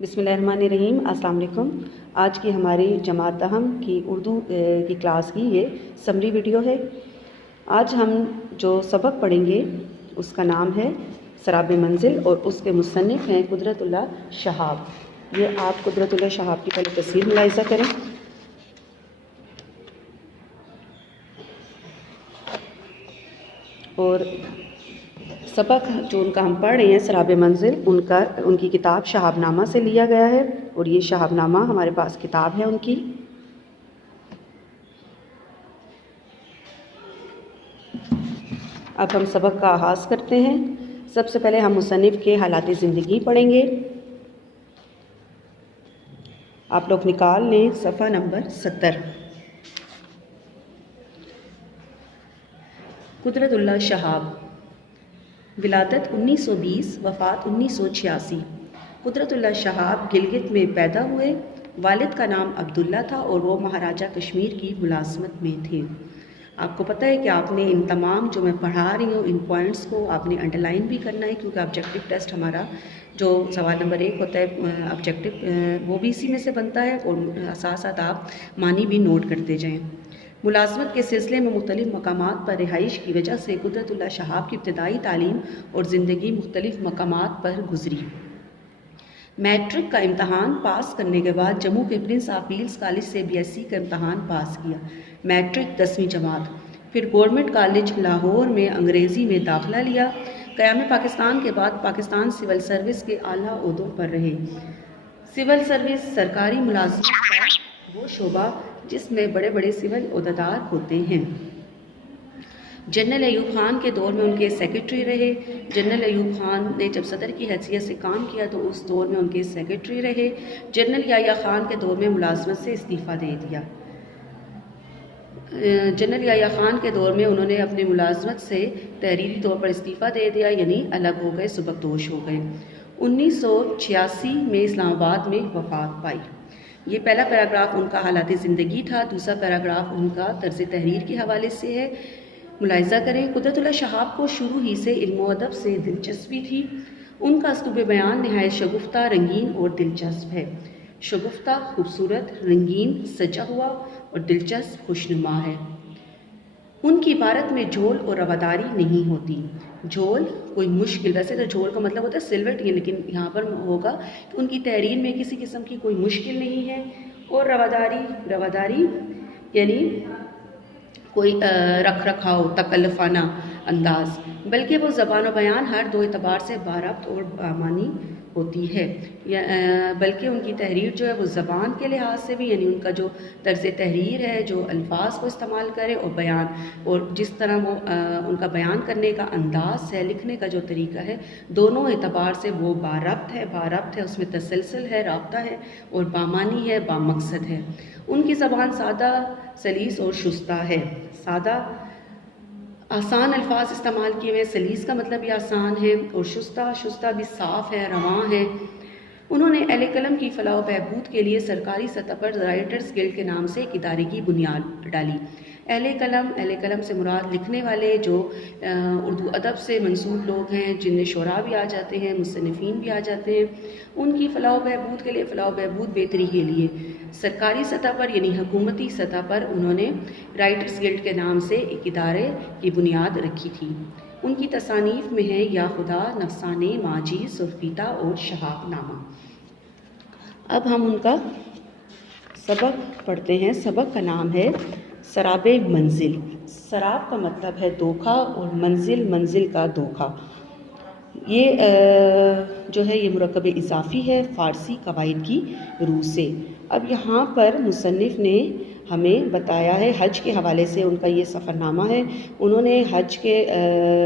بسم اللہ الرحمن الرحیم۔ السلام علیکم۔ آج کی ہماری جماعت اہم کی اردو کی کلاس کی یہ سمری ویڈیو ہے۔ آج ہم جو سبق پڑھیں گے اس کا نام ہے سراب منزل اور اس کے مصنف ہیں قدرت اللہ شہاب۔ یہ آپ قدرت اللہ شہاب کی پہلے تصویر ملاحظہ کریں۔ اور سبق جو ان کا ہم پڑھ رہے ہیں سراب منزل ان کی کتاب شہاب نامہ سے لیا گیا ہے، اور یہ شہاب نامہ ہمارے پاس کتاب ہے ان کی۔ اب ہم سبق کا آغاز کرتے ہیں۔ سب سے پہلے ہم مصنف کے حالات زندگی پڑھیں گے۔ آپ لوگ نکال لیں صفحہ نمبر 70۔ قدرت اللہ شہاب، ولادت 1920، وفات 1986۔ قدرت اللہ شہاب گلگت میں پیدا ہوئے۔ والد کا نام عبداللہ تھا اور وہ مہاراجہ کشمیر کی ملازمت میں تھے۔ آپ کو پتہ ہے کہ آپ نے ان تمام جو میں پڑھا رہی ہوں ان پوائنٹس کو آپ نے انڈر لائن بھی کرنا ہے، کیونکہ آبجیکٹو ٹیسٹ ہمارا جو سوال نمبر 1 ہوتا ہے آبجیکٹو وہ بھی اسی میں سے بنتا ہے، اور ساتھ ساتھ آپ معنی بھی نوٹ کرتے جائیں۔ ملازمت کے سلسلے میں مختلف مقامات پر رہائش کی وجہ سے قدرت اللہ شہاب کی ابتدائی تعلیم اور زندگی مختلف مقامات پر گزری۔ میٹرک کا امتحان پاس کرنے کے بعد جموں کے پرنس آف ویلز کالج سے BSc کا امتحان پاس کیا، میٹرک 10ویں جماعت۔ پھر گورنمنٹ کالج لاہور میں انگریزی میں داخلہ لیا۔ قیام پاکستان کے بعد پاکستان سول سروس کے اعلیٰ عہدوں پر رہے۔ سول سروس سرکاری ملازمت کا وہ شعبہ جس میں بڑے بڑے سول عہدیدار ہوتے ہیں۔ جنرل ایوب خان کے دور میں ان کے سیکرٹری رہے۔ جنرل ایوب خان نے جب صدر کی حیثیت سے کام کیا تو اس دور میں ان کے سیکرٹری رہے۔ جنرل یحییٰ خان کے دور میں ملازمت سے استعفیٰ دے دیا۔ جنرل یحییٰ خان کے دور میں انہوں نے اپنی ملازمت سے تحریری طور پر استعفیٰ دے دیا، یعنی الگ ہو گئے، سبکدوش ہو گئے۔ 1986 میں اسلام آباد میں وفات پائی۔ یہ پہلا پیراگراف ان کا حالات زندگی تھا، دوسرا پیراگراف ان کا طرز تحریر کے حوالے سے ہے، ملاحظہ کریں۔ قدرت اللہ شہاب کو شروع ہی سے علم و ادب سے دلچسپی تھی۔ ان کا اسلوب بیان نہایت شگفتہ، رنگین اور دلچسپ ہے۔ شگفتہ، خوبصورت، رنگین، سجا ہوا اور دلچسپ، خوشنما ہے۔ ان کی عبارت میں جھول اور رواداری نہیں ہوتی۔ جھول کوئی مشکل، ویسے تو جھول کا مطلب ہوتا ہے سلوٹ، لیکن یہاں پر ہوگا کہ ان کی تحریر میں کسی قسم کی کوئی مشکل نہیں ہے۔ اور رواداری یعنی کوئی رکھ رکھاؤ، تکلفانہ انداز، بلکہ وہ زبان و بیان ہر دو اعتبار سے باربط اور بامعنی ہوتی ہے۔ بلکہ ان کی تحریر جو ہے وہ زبان کے لحاظ سے بھی، یعنی ان کا جو طرز تحریر ہے، جو الفاظ کو استعمال کرے، اور بیان، اور جس طرح وہ ان کا بیان کرنے کا انداز ہے، لکھنے کا جو طریقہ ہے، دونوں اعتبار سے وہ باربط ہے، اس میں تسلسل ہے، رابطہ ہے، اور بامعنی ہے، بامقصد ہے۔ ان کی زبان سادہ، سلیس اور شستہ ہے۔ سادہ، آسان الفاظ استعمال کیے ہوئے، سلیس کا مطلب یہ آسان ہے، اور شستہ بھی صاف ہے، رواں ہے۔ انہوں نے اہل قلم کی فلاح و بہبود کے لیے سرکاری سطح پر رائٹرز گلڈ کے نام سے ایک ادارے کی بنیاد ڈالی۔ اہل قلم سے مراد لکھنے والے جو اردو ادب سے منسوب لوگ ہیں، جن میں شعراء بھی آ جاتے ہیں، مصنفین بھی آ جاتے ہیں، ان کی فلاح و بہبود کے لیے، فلاح و بہبود بہتری کے لیے سرکاری سطح پر یعنی حکومتی سطح پر انہوں نے رائٹرز گلڈ کے نام سے ایک ادارے کی بنیاد رکھی تھی۔ ان کی تصانیف میں ہے یا خدا، نفسانے، ماجی، سرفیتا اور شہاب نامہ۔ اب ہم ان کا سبق پڑھتے ہیں۔ سبق کا نام ہے سراب منزل۔ سراب کا مطلب ہے دھوکا، اور منزل کا دھوکا۔ یہ جو ہے یہ مرکب اضافی ہے فارسی قواعد کی روح سے۔ اب یہاں پر مصنف نے ہمیں بتایا ہے حج کے حوالے سے، ان کا یہ سفر نامہ ہے۔ انہوں نے حج کے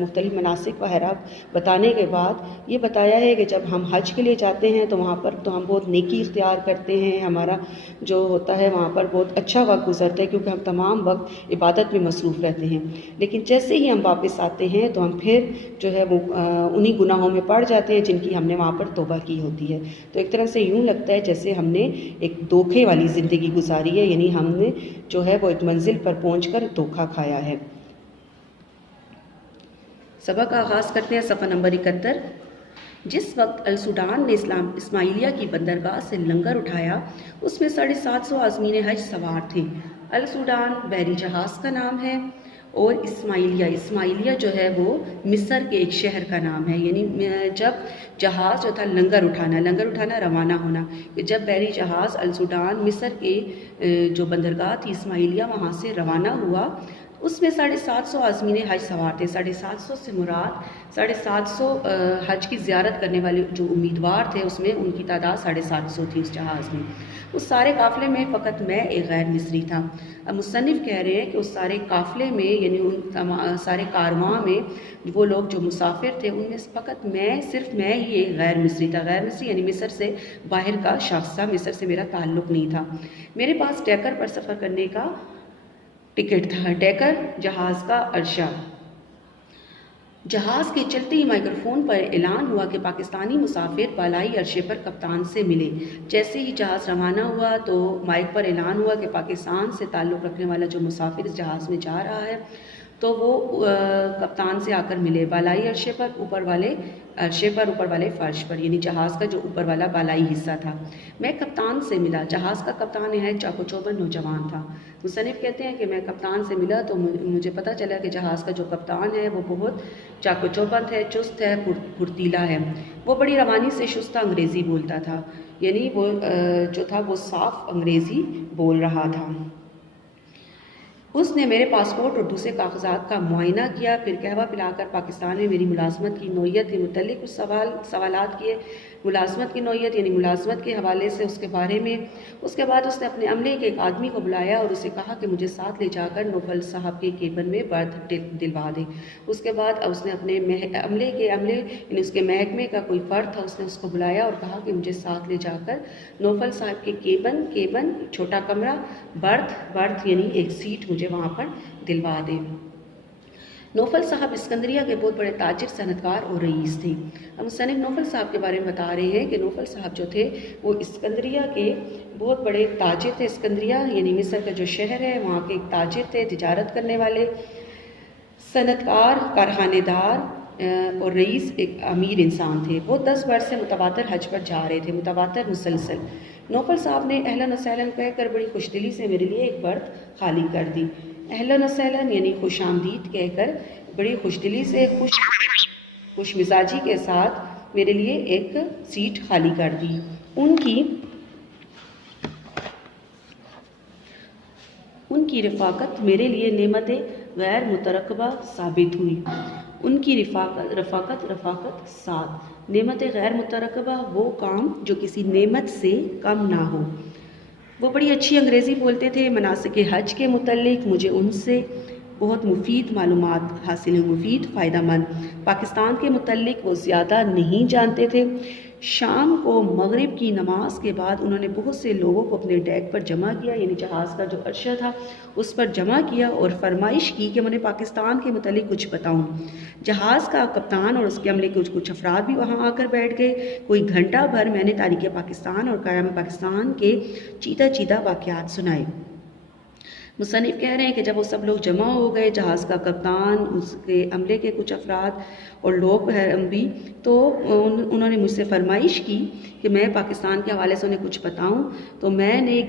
مختلف مناسک وغیرہ بتانے کے بعد یہ بتایا ہے کہ جب ہم حج کے لیے جاتے ہیں تو وہاں پر تو ہم بہت نیکی اختیار کرتے ہیں، ہمارا جو ہوتا ہے وہاں پر بہت اچھا وقت گزرتا ہے، کیونکہ ہم تمام وقت عبادت میں مصروف رہتے ہیں۔ لیکن جیسے ہی ہم واپس آتے ہیں تو ہم پھر جو ہے وہ انہی گناہوں میں پڑ جاتے ہیں جن کی ہم نے وہاں پر توبہ کی ہوتی ہے۔ تو ایک طرح سے یوں لگتا ہے جیسے ہم نے ایک دھوکے والی زندگی گزاری ہے، یعنی ہم نے جو ہے وہ ایک منزل پر پہنچ کر دھوکا کھایا ہے۔ سبق کا آغاز کرتے ہیں صفحہ نمبر 71۔ جس وقت السوڈان نے اسماعیلیہ کی بندرگاہ سے لنگر اٹھایا اس میں 750 آزمین حج سوار تھے۔ السوڈان بحری جہاز کا نام ہے، اور اسماعیلیہ جو ہے وہ مصر کے ایک شہر کا نام ہے۔ یعنی جب جہاز جو تھا لنگر اٹھانا روانہ ہونا، جب بحری جہاز السوڈان مصر کے جو بندرگاہ تھی اسماعیلیہ وہاں سے روانہ ہوا، اس میں 750 آزمین حج سوار تھے۔ 750 سے مراد 750 حج کی زیارت کرنے والے جو امیدوار تھے، اس میں ان کی تعداد 750 تھی اس جہاز میں۔ اس سارے قافلے میں فقط میں ایک غیر مصری تھا۔ اب مصنف کہہ رہے ہیں کہ اس سارے قافلے میں، یعنی ان سارے کارواں میں وہ لوگ جو مسافر تھے، ان میں فقط صرف میں ہی ایک غیر مصری تھا۔ غیر مصری یعنی مصر سے باہر کا شخص تھا، مصر سے میرا تعلق نہیں تھا۔ میرے پاس ڈیکر پر سفر کرنے کا ٹکٹ تھا۔ ڈیکر جہاز کا عرصہ۔ جہاز کے چلتے ہی مائکروفون پر اعلان ہوا کہ پاکستانی مسافر بالائی عرصے پر کپتان سے ملے۔ جیسے ہی جہاز روانہ ہوا تو مائک پر اعلان ہوا کہ پاکستان سے تعلق رکھنے والا جو مسافر اس جہاز میں جا رہا ہے تو وہ کپتان سے آ کر ملے بالائی عرصے پر، اوپر والے فرش پر، یعنی جہاز کا جو اوپر والا بالائی حصہ تھا۔ میں کپتان سے ملا۔ جہاز کا کپتان نہایت چاق و چوبند نوجوان تھا۔ مصنف کہتے ہیں کہ میں کپتان سے ملا تو مجھے پتہ چلا کہ جہاز کا جو کپتان ہے وہ بہت چاق و چوبند ہے، چست ہے، پھرتیلا ہے۔ وہ بڑی روانی سے شستہ انگریزی بولتا تھا، یعنی وہ جو تھا وہ صاف انگریزی بول رہا تھا۔ اس نے میرے پاسپورٹ اور دوسرے کاغذات کا معائنہ کیا، پھر قہوہ پلا کر پاکستان میں میری ملازمت کی نوعیت کے متعلق کچھ سوالات کیے۔ ملازمت کی نوعیت یعنی ملازمت کے حوالے سے اس کے بارے میں۔ اس کے بعد اس نے اپنے عملے کے ایک آدمی کو بلایا اور اسے کہا کہ مجھے ساتھ لے جا کر نوفل صاحب کے کیبن میں برتھ دلوا دے۔ اس کے بعد اس نے اپنے عملے یعنی اس کے محکمے کا کوئی فرد تھا، اس نے اس کو بلایا اور کہا کہ مجھے ساتھ لے جا کر نوفل صاحب کے کیبن چھوٹا کمرہ، برتھ یعنی ایک سیٹ مجھے وہاں پر دلوا دے۔ نوفل صاحب اسکندریہ کے بہت بڑے تاجر، صنعتکار اور رئیس تھے۔ اب مصنف نوفل صاحب کے بارے میں بتا رہے ہیں کہ نوفل صاحب جو تھے وہ اسکندریہ کے بہت بڑے تاجر تھے۔ اسکندریہ یعنی مصر کا جو شہر ہے وہاں کے ایک تاجر تھے، تجارت کرنے والے، صنعتکار، کارخانے دار اور رئیس، ایک امیر انسان تھے۔ وہ 10 برس سے متواتر حج پر جا رہے تھے، متواتر مسلسل۔ نوفل صاحب نے اہلاً و سہلاً کہہ کر بڑی خوش دلی سے میرے لیے ایک برتھ خالی کر دی۔ اہلاً و سہلاً یعنی خوش آمدید کہہ کر بڑی خوش دلی سے خوش مزاجی کے ساتھ میرے لیے ایک سیٹ خالی کر دی۔ ان کی رفاقت میرے لیے نعمت غیر مترقبہ ثابت ہوئی۔ ان کی رفاقت ساتھ نعمت غیر مترقبہ، وہ کام جو کسی نعمت سے کم نہ ہو۔ وہ بڑی اچھی انگریزی بولتے تھے۔ مناسک حج کے متعلق مجھے ان سے بہت مفید معلومات حاصل ہوئی، مفید، فائدہ مند۔ پاکستان کے متعلق وہ زیادہ نہیں جانتے تھے۔ شام کو مغرب کی نماز کے بعد انہوں نے بہت سے لوگوں کو اپنے ڈیک پر جمع کیا، یعنی جہاز کا جو عرصہ تھا اس پر جمع کیا، اور فرمائش کی کہ میں انہیں پاکستان کے متعلق کچھ بتاؤں۔ جہاز کا کپتان اور اس کے عملے کے کچھ افراد بھی وہاں آ کر بیٹھ گئے۔ کوئی گھنٹہ بھر میں نے تاریخ پاکستان اور قیام پاکستان کے چیدہ واقعات سنائے۔ مصنف کہہ رہے ہیں کہ جب وہ سب لوگ جمع ہو گئے، جہاز کا کپتان، اس کے عملے کے کچھ افراد اور لوگ بھی، تو انہوں نے مجھ سے فرمائش کی کہ میں پاکستان کے حوالے سے انہیں کچھ بتاؤں۔ تو میں نے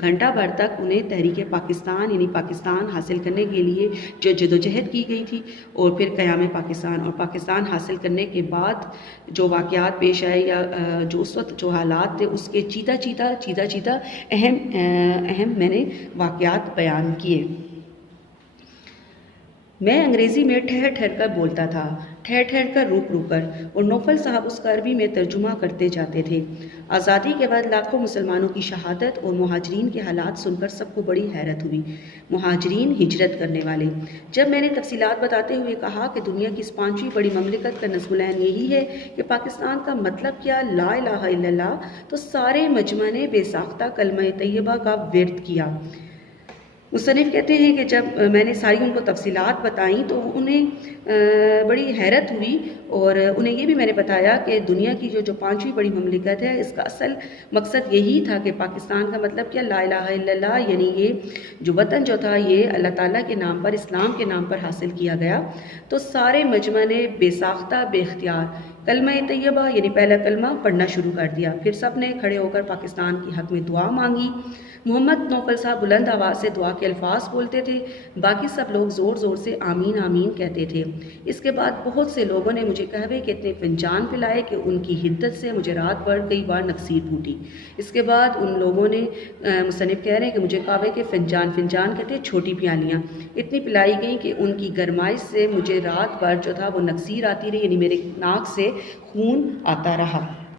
گھنٹہ بھر تک انہیں تحریک پاکستان یعنی پاکستان حاصل کرنے کے لیے جو جدوجہد کی گئی تھی، اور پھر قیام پاکستان اور پاکستان حاصل کرنے کے بعد جو واقعات پیش آئے یا جو اس وقت جو حالات تھے اس کے چیدہ اہم میں نے واقعات بیان کیے۔ میں انگریزی میں ٹھہر کر بولتا تھا، ٹھہر کر روک کر، اور نوفل صاحب اس کا عربی میں ترجمہ کرتے جاتے تھے۔ آزادی کے بعد لاکھوں مسلمانوں کی شہادت اور مہاجرین کے حالات سن کر سب کو بڑی حیرت ہوئی۔ مہاجرین، ہجرت کرنے والے۔ جب میں نے تفصیلات بتاتے ہوئے کہا کہ دنیا کی اس 5ویں بڑی مملکت کا نظم العین یہی ہے کہ پاکستان کا مطلب کیا لا الہ الا اللہ، تو سارے مجمع نے بے ساختہ کلمہ طیبہ کا ورد کیا۔ مصنف کہتے ہیں کہ جب میں نے ساری ان کو تفصیلات بتائیں تو انہیں بڑی حیرت ہوئی، اور انہیں یہ بھی میں نے بتایا کہ دنیا کی جو 5ویں بڑی مملکت ہے اس کا اصل مقصد یہی تھا کہ پاکستان کا مطلب کیا لا الہ الا اللہ، یعنی یہ جو وطن جو تھا یہ اللہ تعالیٰ کے نام پر، اسلام کے نام پر حاصل کیا گیا۔ تو سارے مجمع نے بے ساختہ، بے اختیار کلمہ طیبہ یعنی پہلا کلمہ پڑھنا شروع کر دیا۔ پھر سب نے کھڑے ہو کر پاکستان کے حق میں دعا مانگی۔ محمد نوفل صاحب بلند آواز سے دعا کے الفاظ بولتے تھے، باقی سب لوگ زور زور سے آمین آمین کہتے تھے۔ اس کے بعد بہت سے لوگوں نے مجھے قہوے کے اتنے فنجان پلائے کہ ان کی حدت سے مجھے رات بھر کئی بار نکسیر پھوٹی۔ اس کے بعد ان لوگوں نے مصنف کہہ رہے ہیں کہ مجھے قہوے کے فنجان کہتے ہیں چھوٹی پیالیاں اتنی پلائی گئیں کہ ان کی گرمائش سے مجھے رات بھر جو تھا وہ نکسیر آتی رہی، یعنی میرے ناک سے خون آتا رہا۔